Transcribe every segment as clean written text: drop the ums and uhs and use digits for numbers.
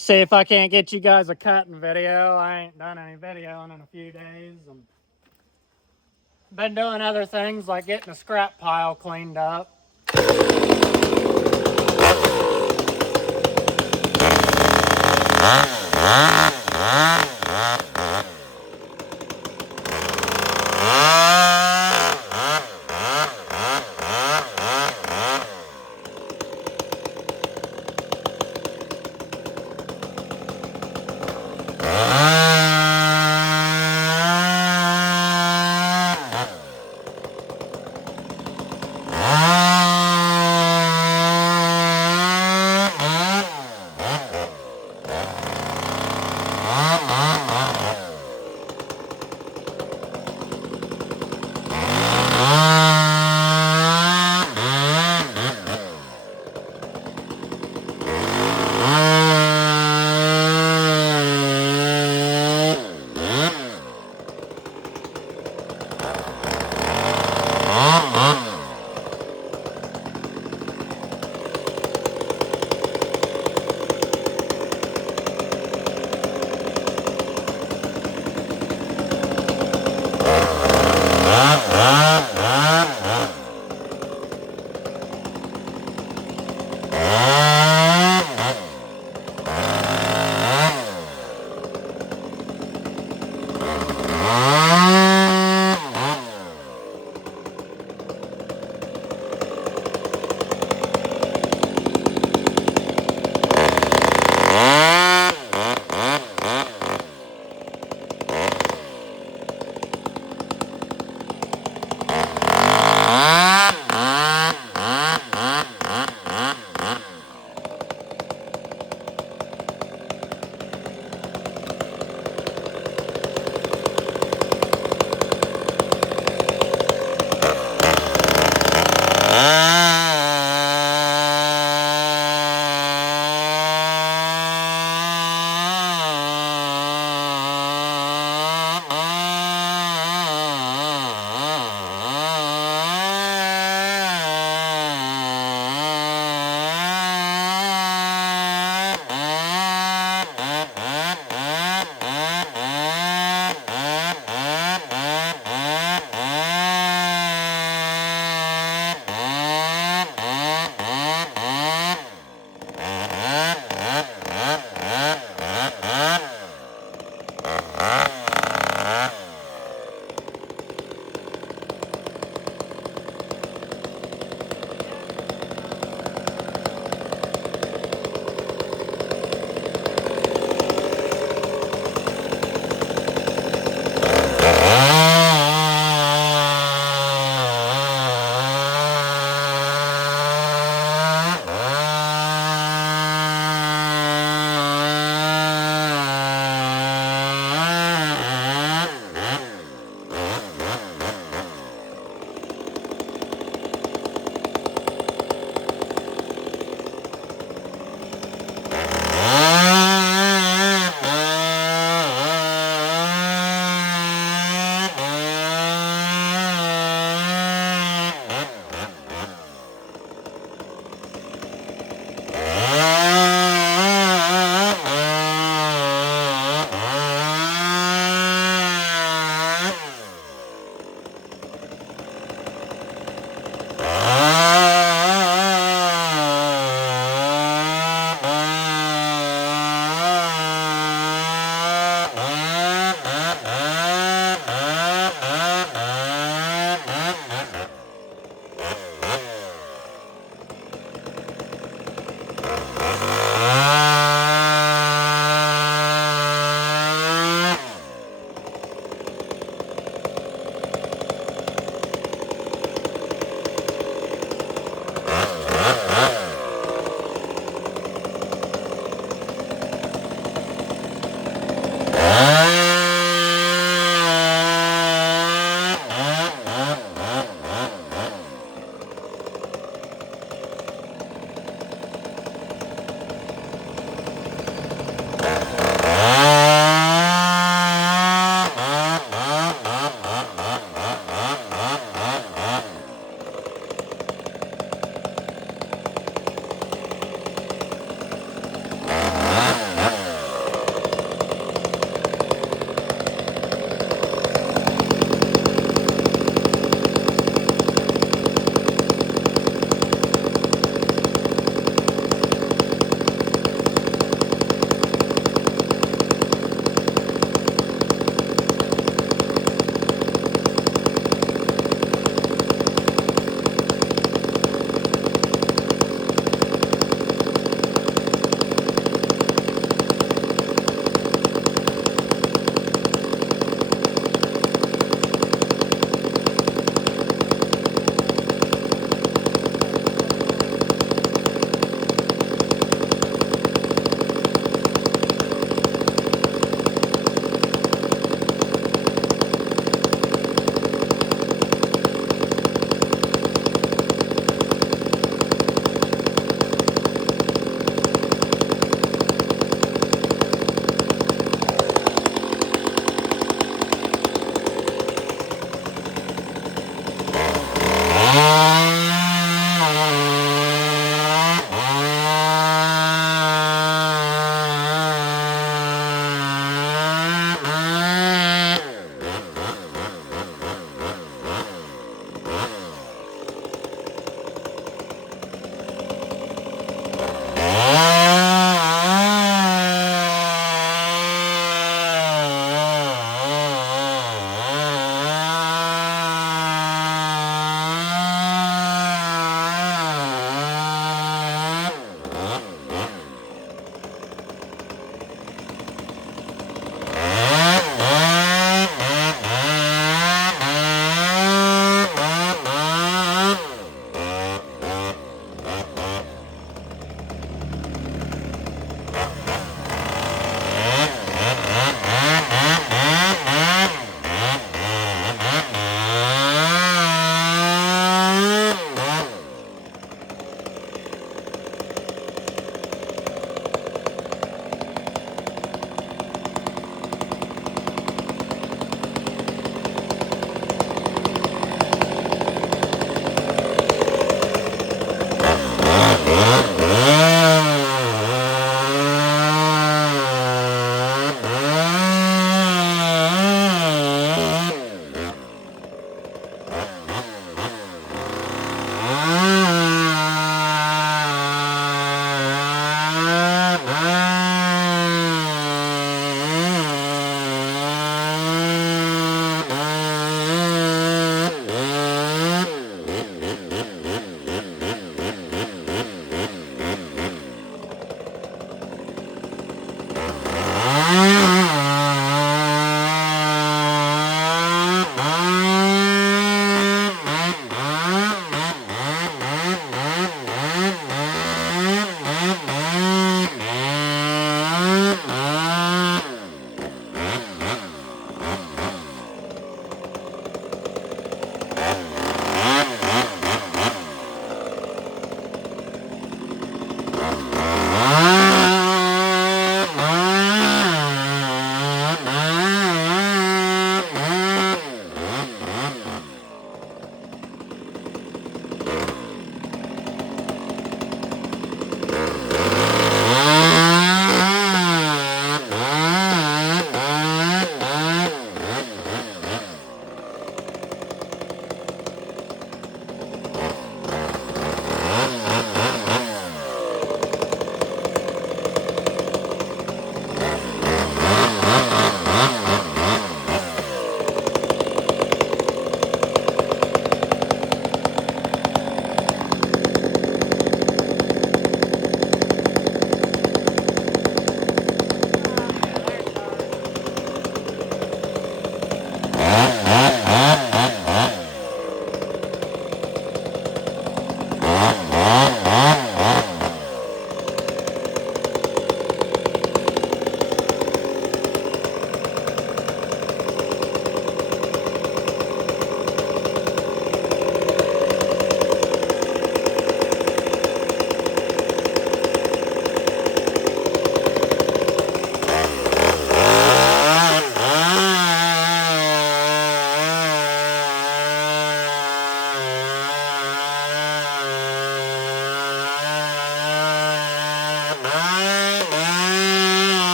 See if I can't get you guys a cutting video. I ain't done any videoing in a few days. And been doing other things like getting a scrap pile cleaned up.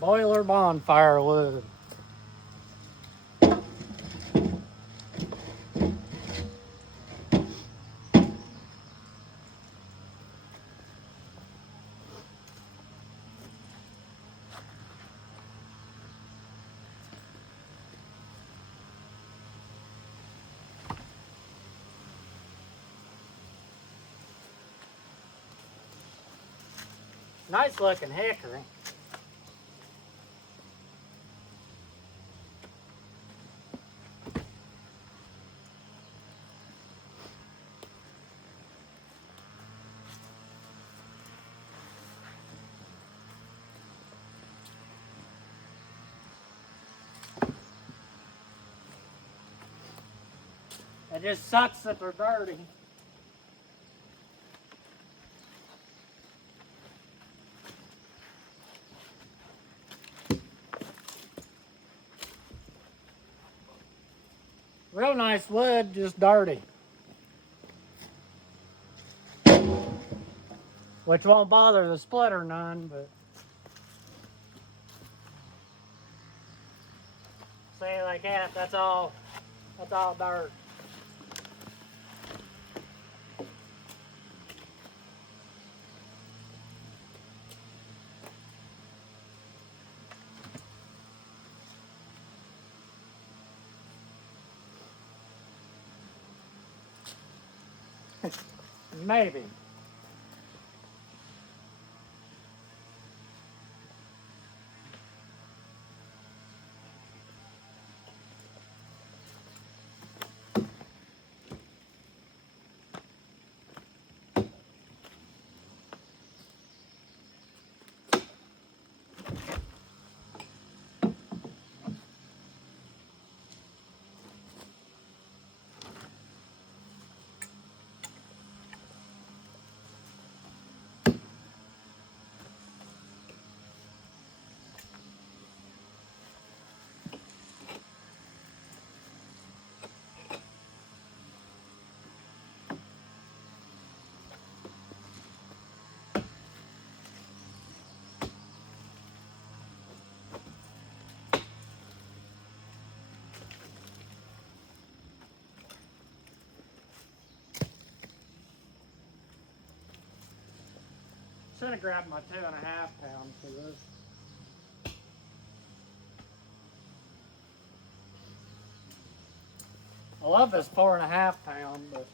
Boiler bonfire wood. Nice looking hickory. It just sucks that they're dirty. Real nice wood, just dirty. Which won't bother the splitter none, but see, like that, that's all dirt. Maybe. Should have grabbed my 2.5 pound for this. I love this 4.5 pound, but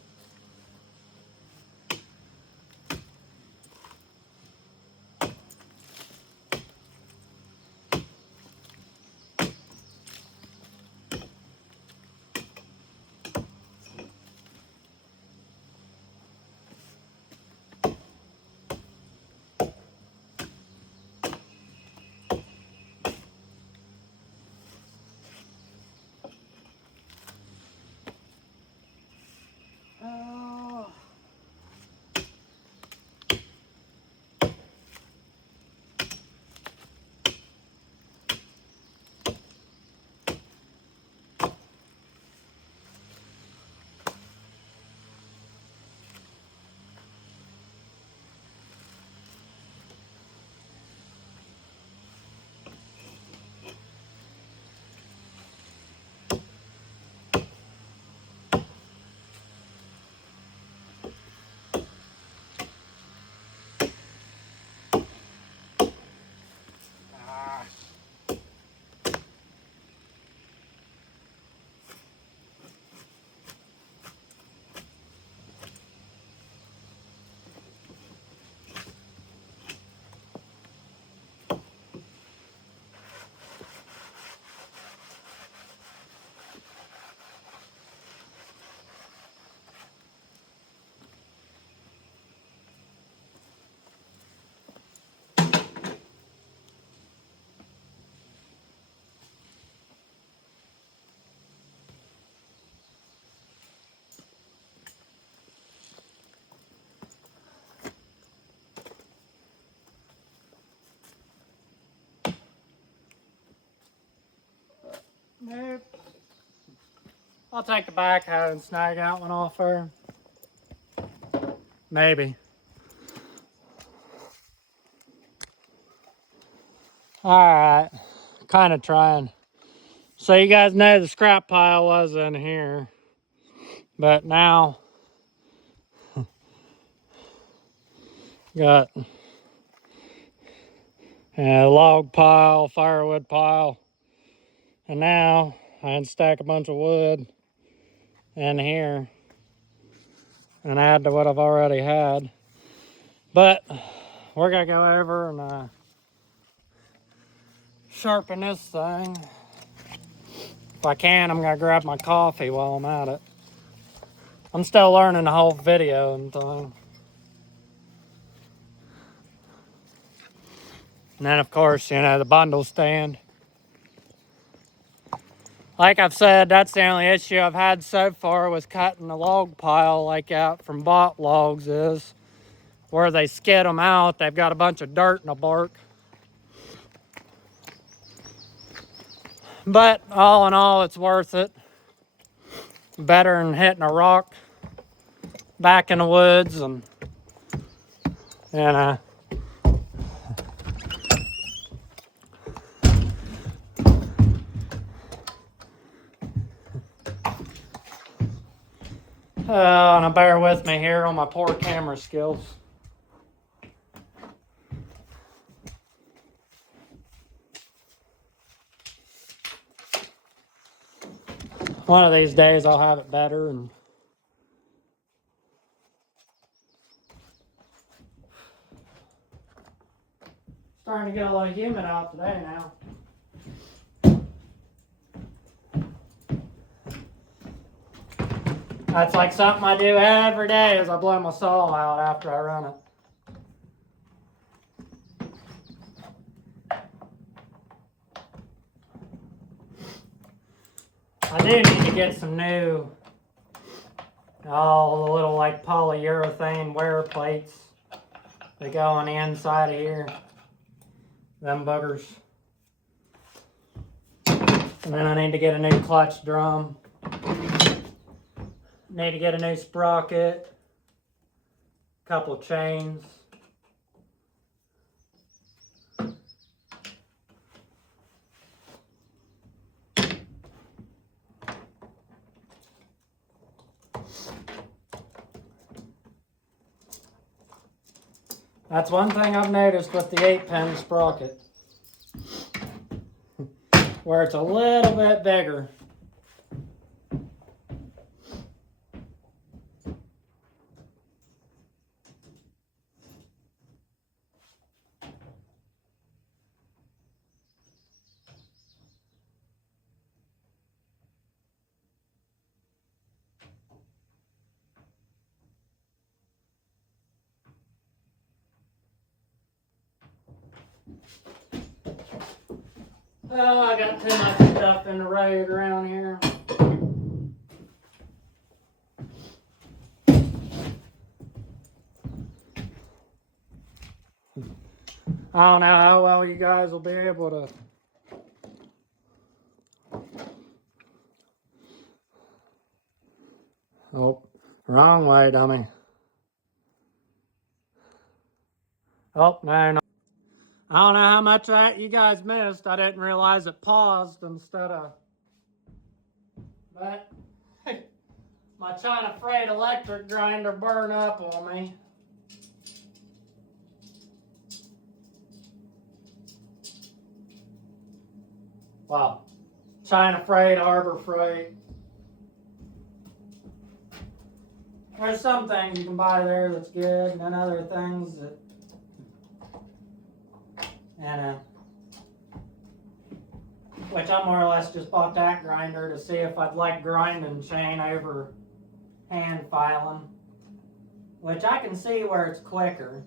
oh. Nope. I'll take the backhoe and snag out one off her. Maybe. Alright, kind of trying. So you guys know the scrap pile was in here, but now got a log pile, firewood pile, and now I can stack a bunch of wood in here and add to what I've already had. But we're gonna go over and sharpen this thing. If I can, I'm gonna grab my coffee while I'm at it. I'm still learning the whole video and thing. And then of course, you know, the bundle stand. Like I've said, that's the only issue I've had so far with cutting the log pile like out from bought logs is where they skid them out, they've got a bunch of dirt in the bark. But all in all, it's worth it. Better than hitting a rock back in the woods and now bear with me here on my poor camera skills. One of these days I'll have it better. And starting to get a little humid out today now. That's like something I do every day is I blow my saw out after I run it. I do need to get some new, all the little like polyurethane wear plates that go on the inside of here. Them buggers. And then I need to get a new clutch drum. Need to get a new sprocket. Couple chains. That's one thing I've noticed with the 8-pin sprocket, where it's a little bit bigger. Oh, I got too much stuff in the road around here. I don't know how well you guys will be able to oh, wrong way, dummy. Oh, no. I don't know how much of that you guys missed. I didn't realize it paused instead of... But my China Freight electric grinder burned up on me. Wow. China Freight, Harbor Freight. There's some things you can buy there that's good, and then other things that... which I more or less just bought that grinder to see if I'd like grinding chain over hand filing, which I can see where it's quicker.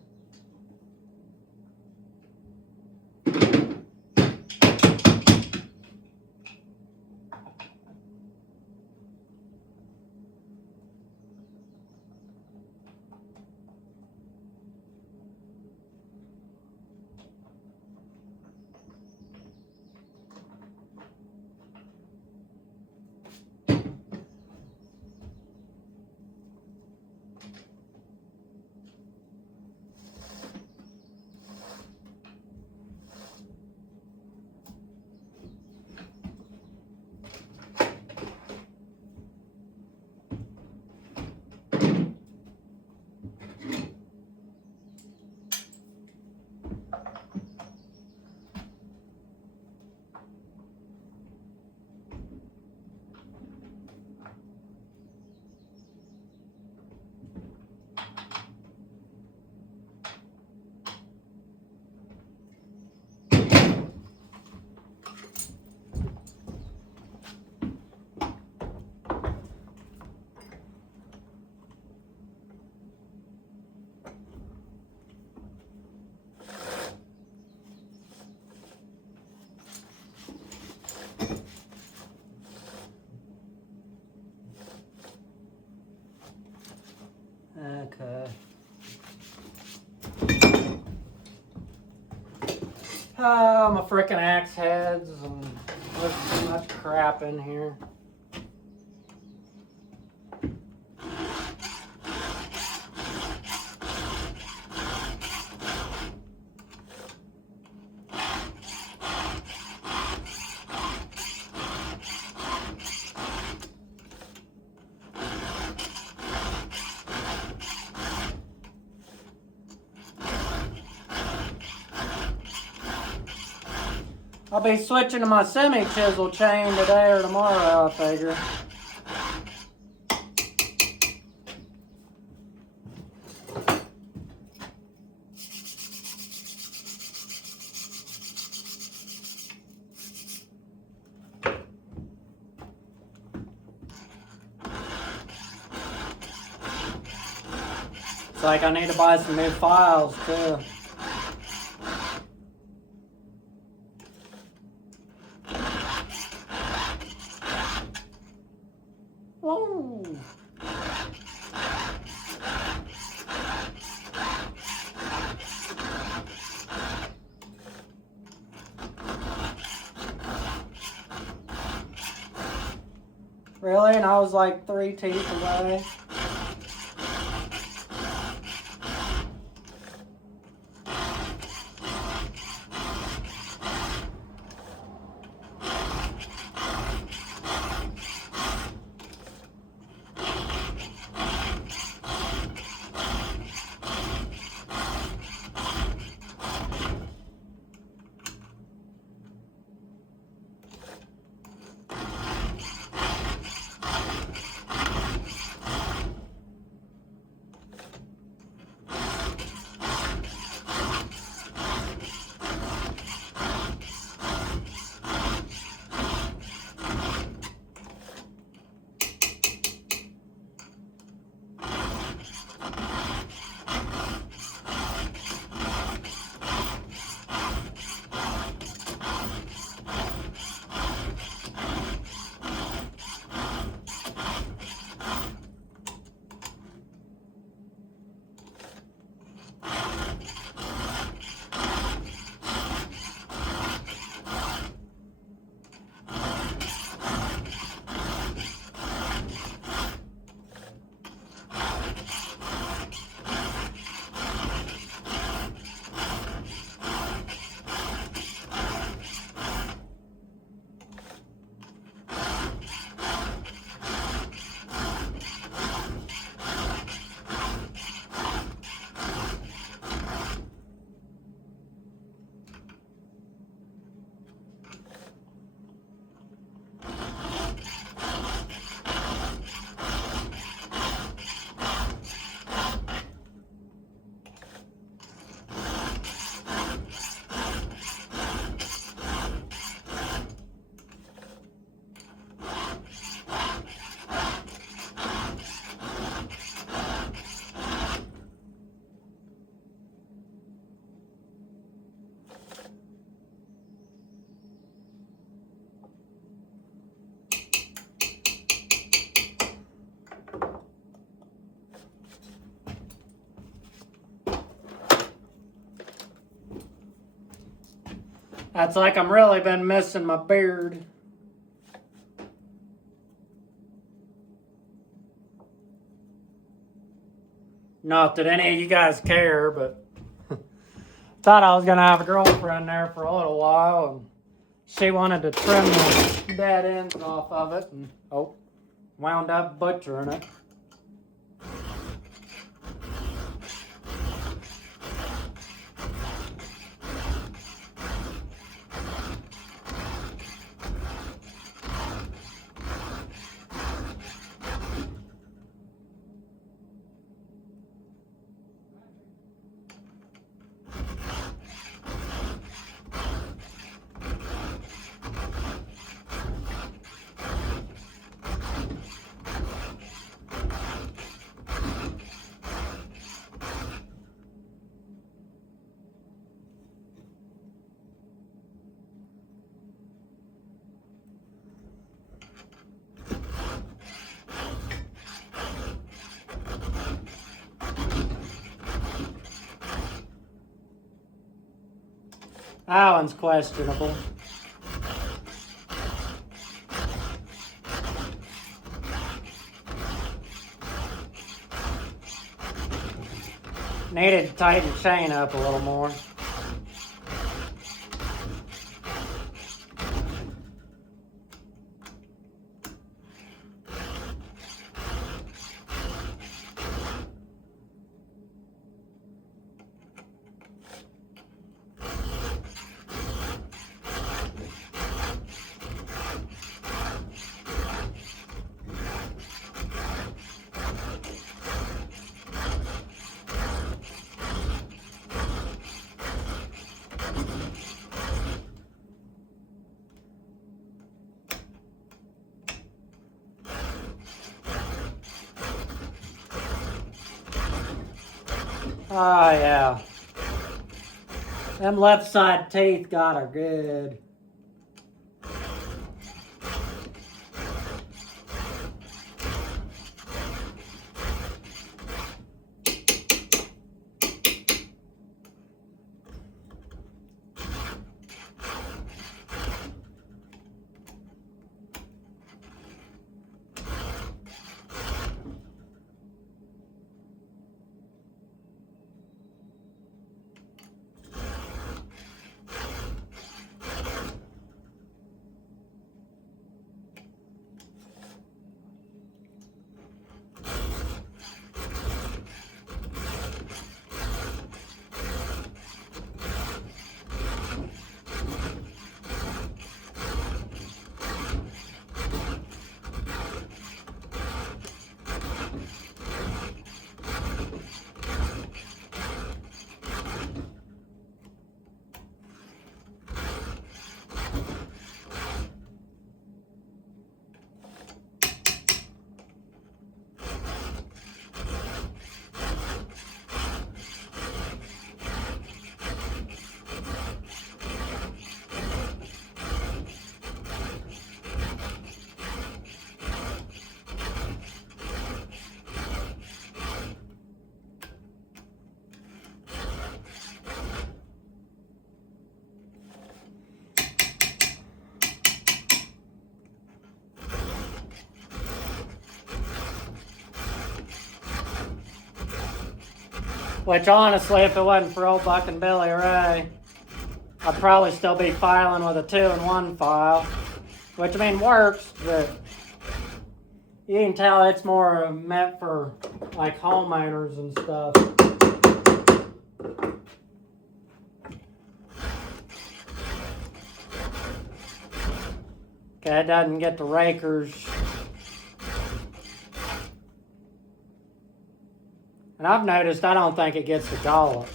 My frickin' axe heads, and there's too much crap in here. I'll be switching to my semi-chisel chain today or tomorrow, I figure. It's like I need to buy some new files too. Whoa. Really? And I was like 3 teeth away. That's like I'm really been missing my beard. Not that any of you guys care, but thought I was gonna have a girlfriend there for a little while, and she wanted to trim the dead ends off of it, and wound up butchering it. That one's questionable. Needed to tighten the chain up a little more. Oh yeah. Them left side teeth got her good. Which honestly, if it wasn't for old Buck and Billy Ray, I'd probably still be filing with a 2-in-1 file. Which I mean works, but you can tell it's more meant for like homeowners and stuff. Okay, it doesn't get the rakers. And I've noticed I don't think it gets the dollop.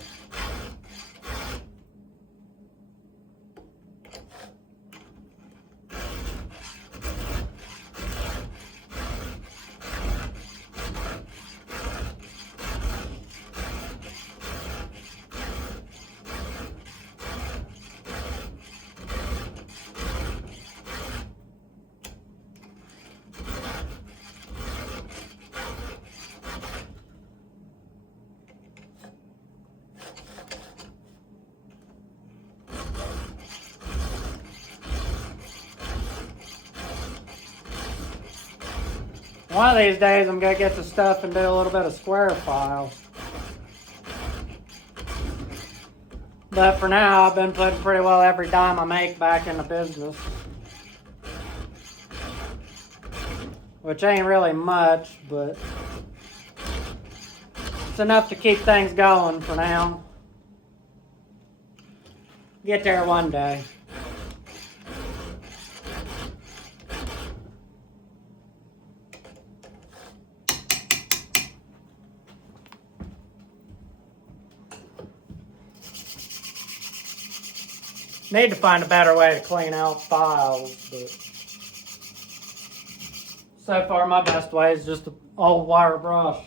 One of these days I'm going to get the stuff and do a little bit of square file. But for now, I've been putting pretty well every dime I make back in the business. Which ain't really much, but it's enough to keep things going for now. Get there one day. Need to find a better way to clean out files, but so far my best way is just an old wire brush.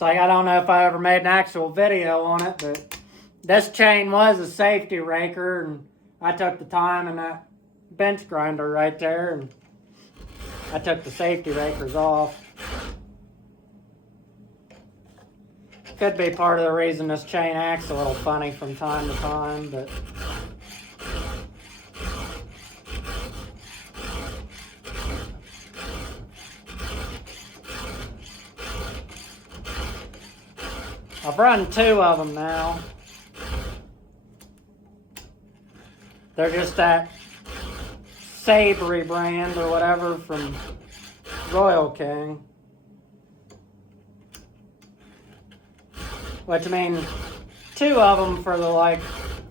It's like, I don't know if I ever made an actual video on it, but this chain was a safety raker, and I took the time in that bench grinder right there, and I took the safety rakers off. Could be part of the reason this chain acts a little funny from time to time, but I've run 2 of them now. They're just that Savory brand or whatever from Royal King. Which, I mean, 2 of them for the like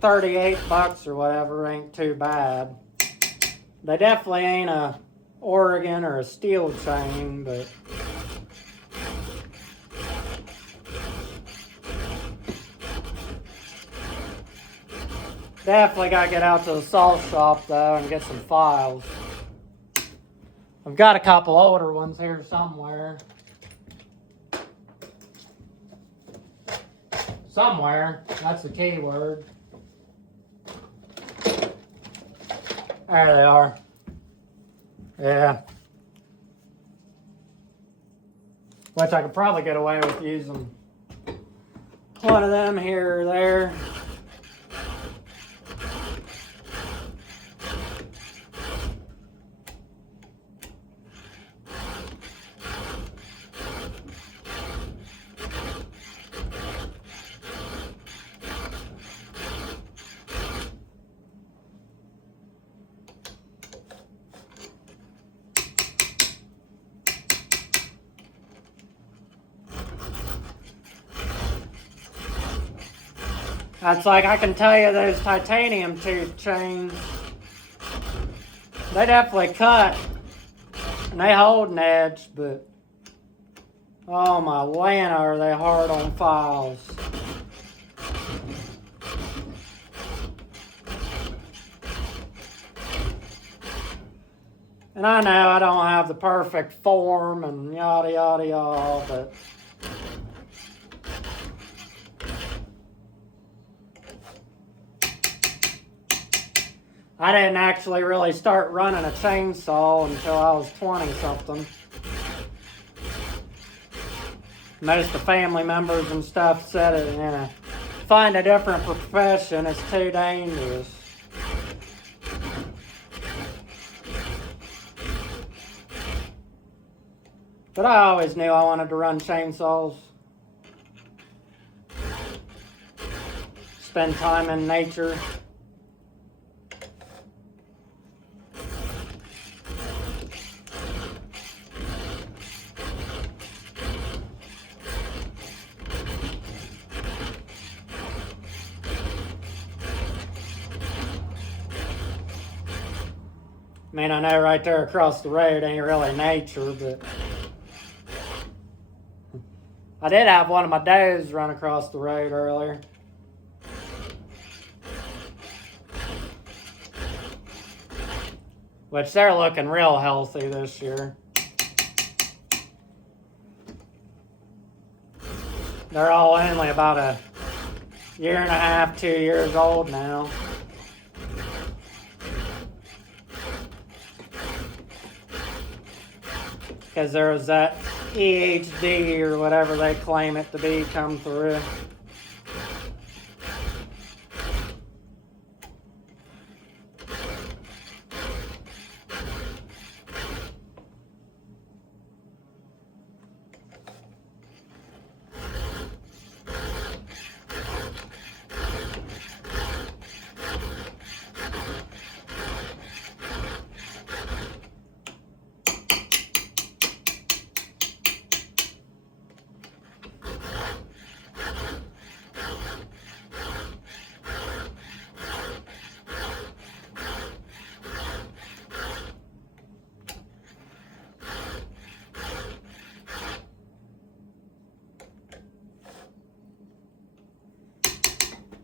$38 or whatever ain't too bad. They definitely ain't a Oregon or a steel chain, but definitely gotta get out to the salt shop though and get some files. I've got a couple older ones here somewhere. Somewhere, that's the key word. There they are. Yeah. Which I could probably get away with using one of them here or there. That's like, I can tell you those titanium tooth chains, they definitely cut and they hold an edge, but oh my Lanta, are they hard on files. And I know I don't have the perfect form and yada yada yada, but I didn't actually really start running a chainsaw until I was 20-something. Most of the family members and stuff said it, you know, find a different profession, it's too dangerous. But I always knew I wanted to run chainsaws. Spend time in nature. I mean, I know right there across the road ain't really nature, but I did have one of my does run across the road earlier. Which they're looking real healthy this year. They're all only about a 1.5 to 2 years old now. Because there was that EHD or whatever they claim it to be come through.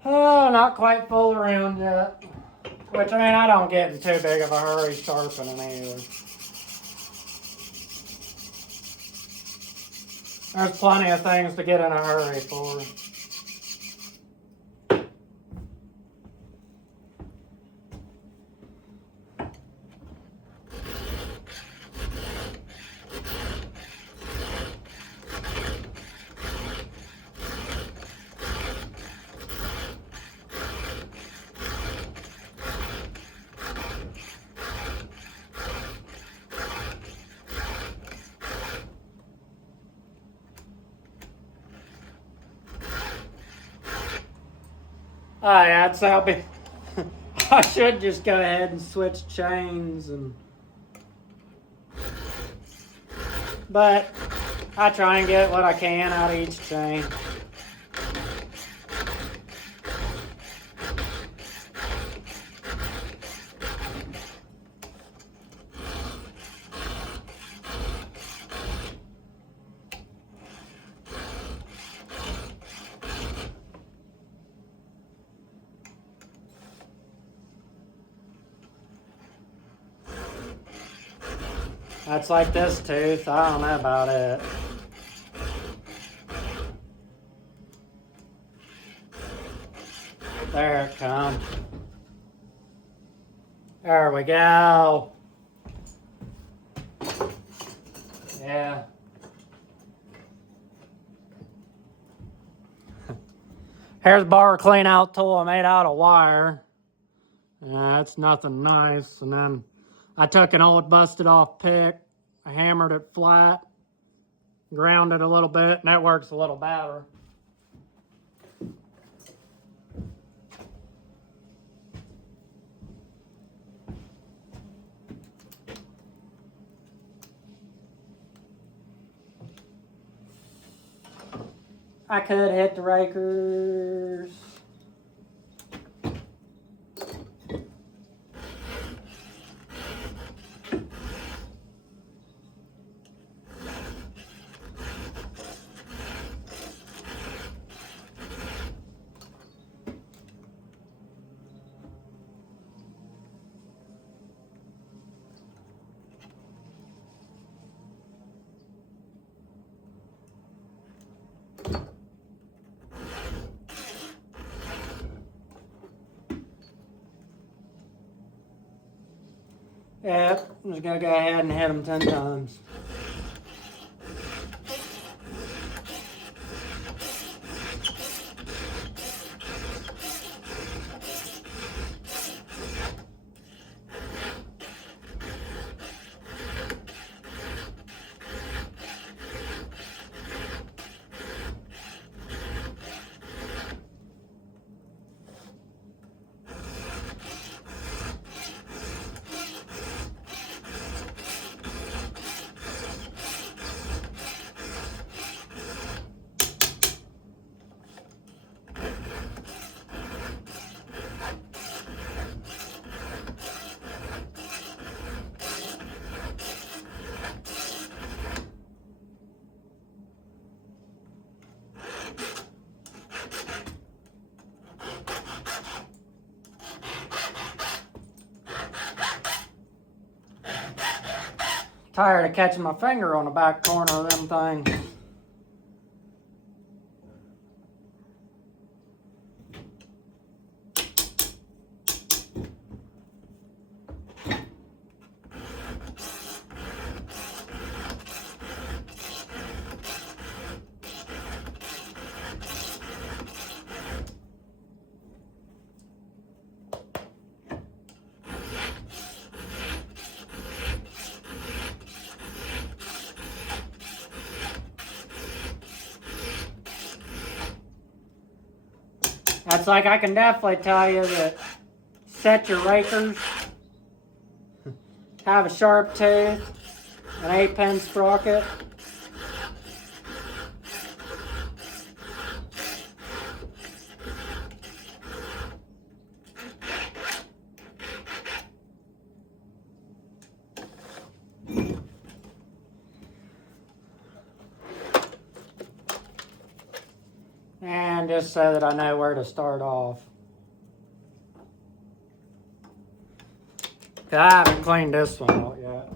Oh, not quite full around yet. Which, I mean, I don't get in too big of a hurry sharpening either. There's plenty of things to get in a hurry for. Yeah, I'd say I'll be. I should just go ahead and switch chains but I try and get what I can out of each chain. That's like this tooth. I don't know about it. There it comes. There we go. Yeah. Here's a bar clean out tool I made out of wire. That's nothing nice. And then I took an old busted off pick, I hammered it flat, ground it a little bit, and that works a little better. I could hit the rakers. Yeah, I'm just gonna go ahead and hit them 10 times. Tired of catching my finger on the back corner of them things. That's like, I can definitely tell you that set your rakers, have a sharp tooth, an 8-pin sprocket. And just so that I know where to start off. I haven't cleaned this one out yet.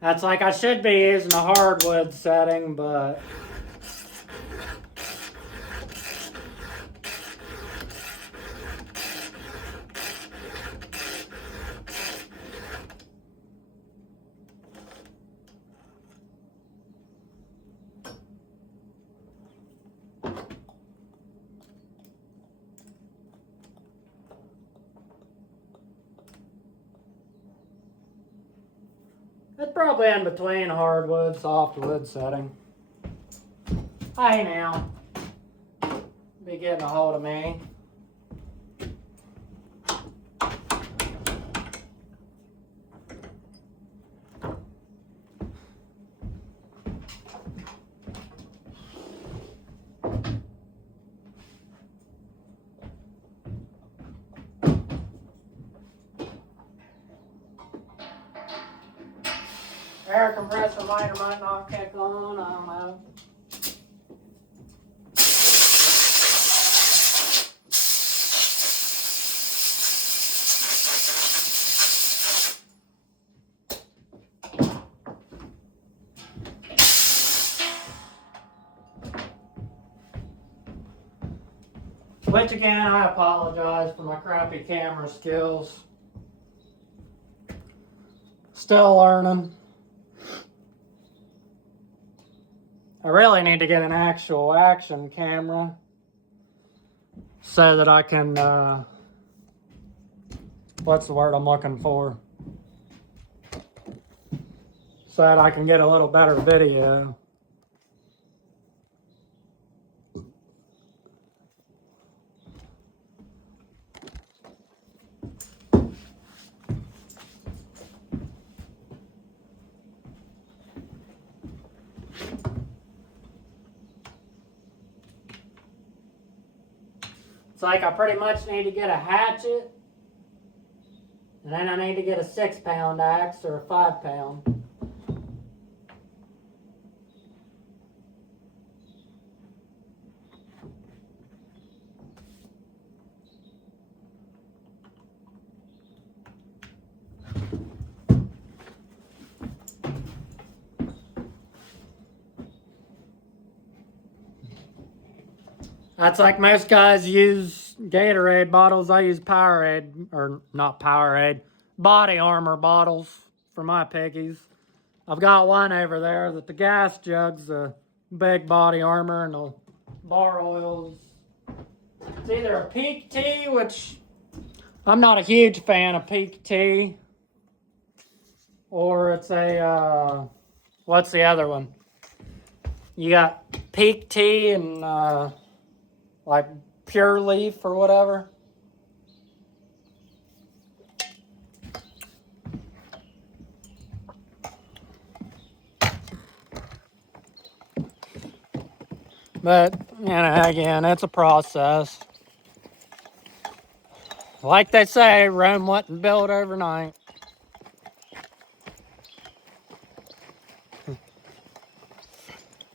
That's like I should be using a hardwood setting, but it's probably in between hardwood, softwood setting. Hey now, be getting a hold of me. Air compressor might or might not kick on, I don't know. Which again, I apologize for my crappy camera skills. Still learning. I really need to get an actual action camera so that I can, what's the word I'm looking for? So that I can get a little better video. It's like I pretty much need to get a hatchet, and then I need to get a 6-pound axe or a 5-pound. That's like most guys use Gatorade bottles. I use Powerade, or not Powerade, body armor bottles for my piggies. I've got one over there that the gas jug's a big body armor, and the bar oil's, it's either a Peak Tea, which I'm not a huge fan of Peak Tea, or it's a, what's the other one? You got Peak Tea and like Pure Leaf or whatever. But, you know, again, it's a process. Like they say, Rome wasn't built overnight.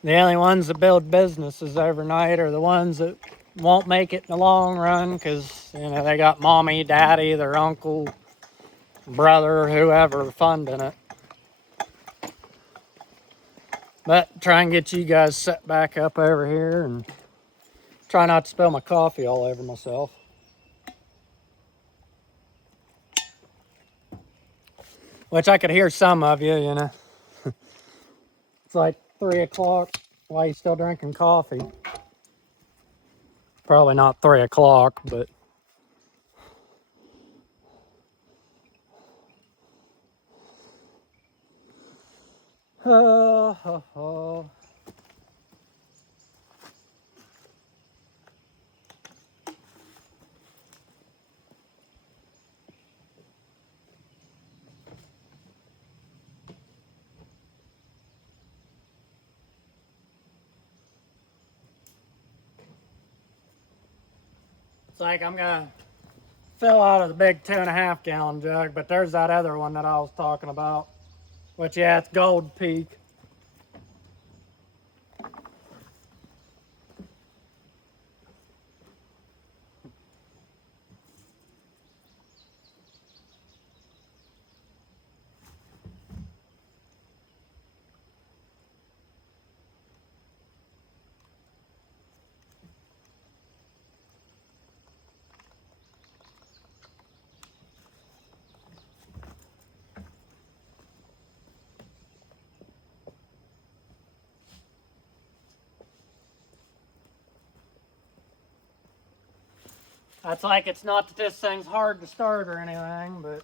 The only ones that build businesses overnight are the ones that won't make it in the long run because, you know, they got mommy, daddy, their uncle, brother, whoever funding it. But try and get you guys set back up over here and try not to spill my coffee all over myself. Which I could hear some of you, you know. It's like 3 o'clock. Why are you still drinking coffee? Probably not 3 o'clock, but... It's like I'm gonna fill out of the big 2.5 gallon jug, but there's that other one that I was talking about. Which, yeah, it's Gold Peak. That's like, it's not that this thing's hard to start or anything, but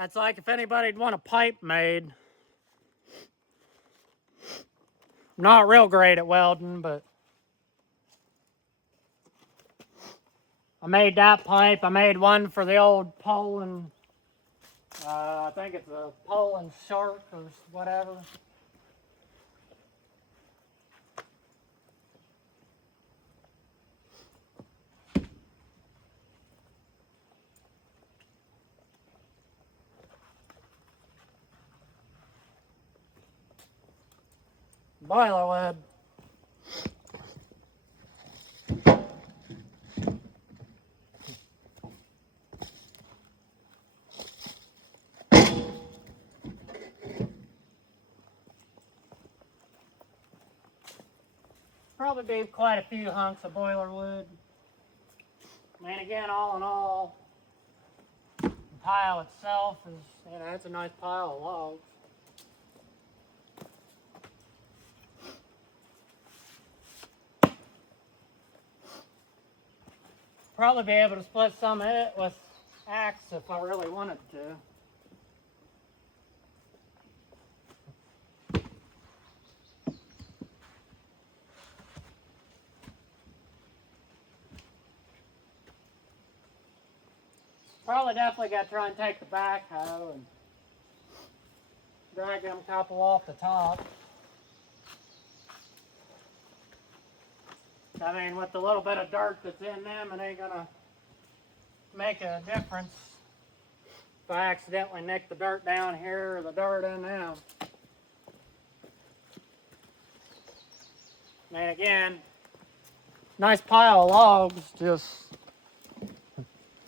That's like if anybody'd want a pipe made. I'm not real great at welding, but I made that pipe. I made one for the old Poland, I think it's a Poland shark or whatever. Boiler wood. Probably be quite a few hunks of boiler wood. I mean, again, all in all, the pile itself is, it's a nice pile of logs. Probably be able to split some of it with axe if I really wanted to. Probably definitely got to try and take the backhoe and drag them a couple off the top. I mean, with the little bit of dirt that's in them, it ain't gonna make a difference if I accidentally nick the dirt down here or the dirt in them. I mean, again, nice pile of logs, just,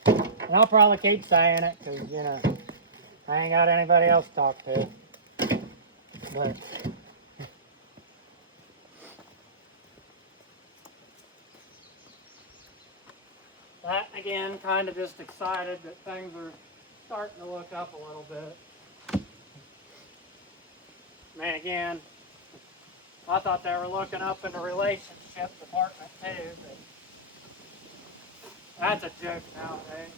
and I'll probably keep saying it because, I ain't got anybody else to talk to. But that, again, kind of just excited that things are starting to look up a little bit. Man, again, I thought they were looking up in the relationship department too, but that's a joke nowadays.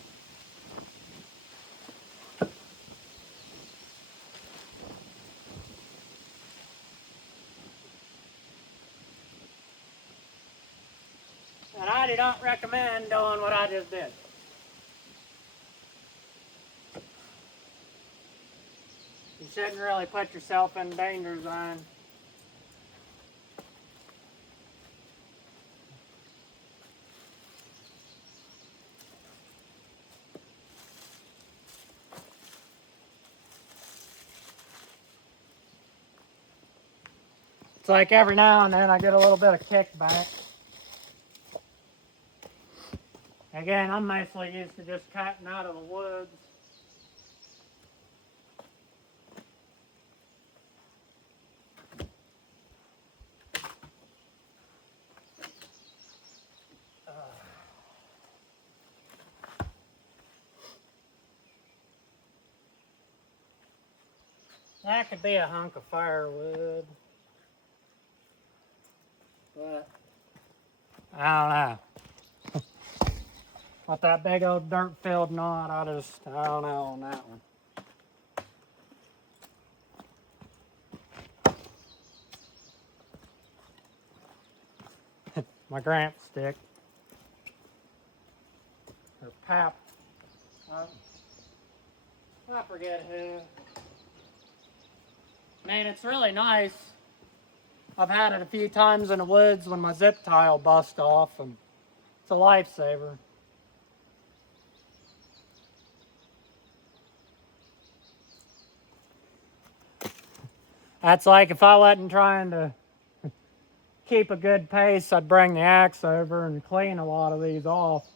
And I do not recommend doing what I just did. You shouldn't really put yourself in danger zone. It's like every now and then I get a little bit of kickback. Again, I'm mostly used to just cutting out of the woods. That could be a hunk of firewood, but I don't know. With that big old dirt-filled knot, I don't know on that one. My gramp stick, or pap, I forget who. Man, it's really nice. I've had it a few times in the woods when my zip tie will bust off, and it's a lifesaver. That's like if I wasn't trying to keep a good pace, I'd bring the axe over and clean a lot of these off.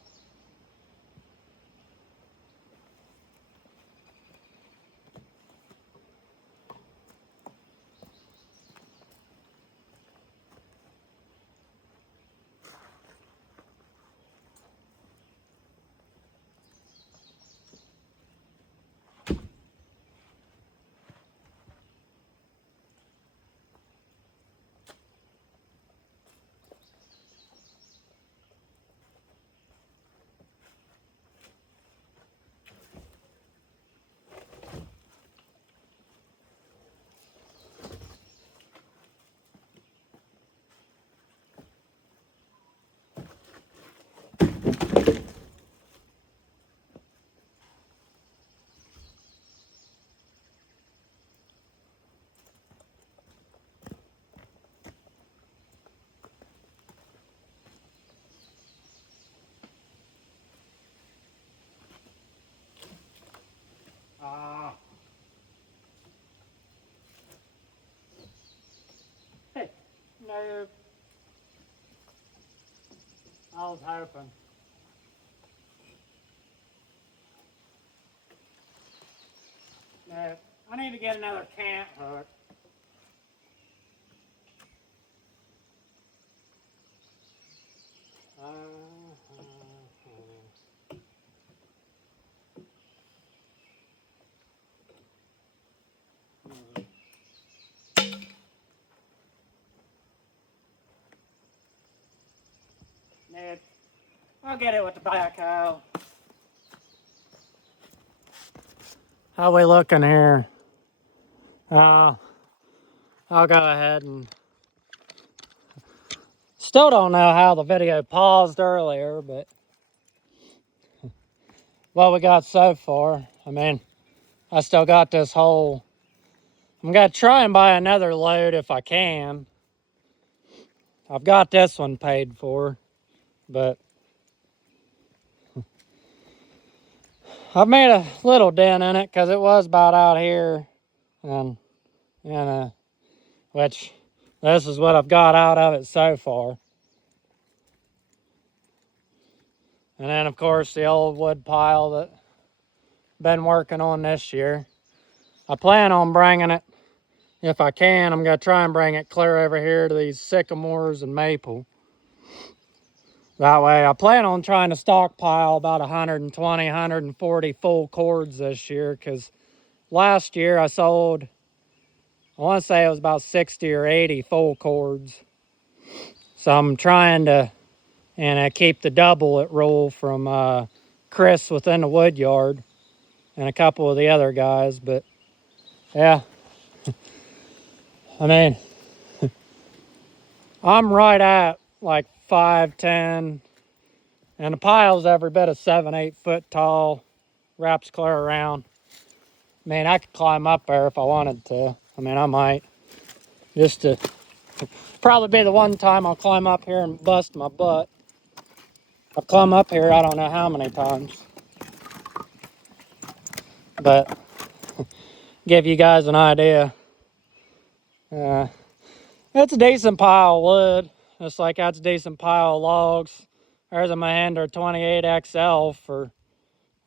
I was hoping. I need to get another cant hook. I'll get it with the backhoe. How we looking here? I'll go ahead and still don't know how the video paused earlier, but what we got so far. I mean, I still got this whole. I'm gonna try and buy another load if I can. I've got this one paid for, but I've made a little dent in it because it was about out here, and which this is what I've got out of it so far. And then of course the old wood pile that I've been working on this year. I plan on bringing it, if I can, I'm gonna try and bring it clear over here to these sycamores and maple. That way I plan on trying to stockpile about 120, 140 full cords this year, because last year I sold, I want to say it was about 60 or 80 full cords. So I'm trying to keep the double it rule from Chris within the wood yard and a couple of the other guys. But yeah, I mean, I'm right at like 5'10", and the pile's every bit of 7-8 foot tall, wraps clear around. I mean, I could climb up there if I wanted to. I mean, I might. Just to probably be the one time I'll climb up here and bust my butt. I've climbed up here I don't know how many times. But give you guys an idea. It's a decent pile of wood. Just like that's a decent pile of logs. There's a Mahindra 28XL for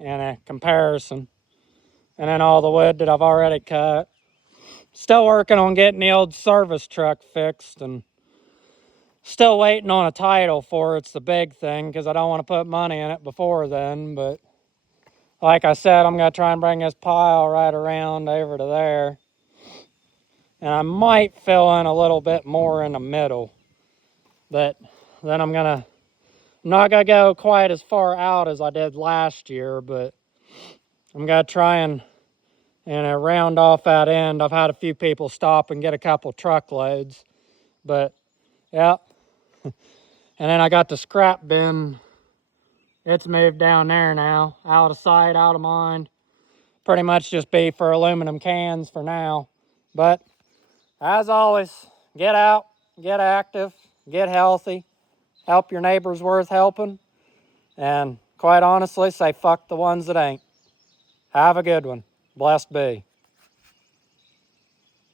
in a comparison. And then all the wood that I've already cut. Still working on getting the old service truck fixed, and still waiting on a title for it. It's the big thing, because I don't want to put money in it before then. But like I said, I'm going to try and bring this pile right around over to there. And I might fill in a little bit more in the middle. But then I'm not going to go quite as far out as I did last year, but I'm going to try and round off that end. I've had a few people stop and get a couple truckloads, but yeah. And then I got the scrap bin. It's moved down there now, out of sight, out of mind. Pretty much just be for aluminum cans for now. But as always, get out, get active, get healthy, help your neighbors worth helping, and quite honestly, say fuck the ones that ain't. Have a good one. Blessed be.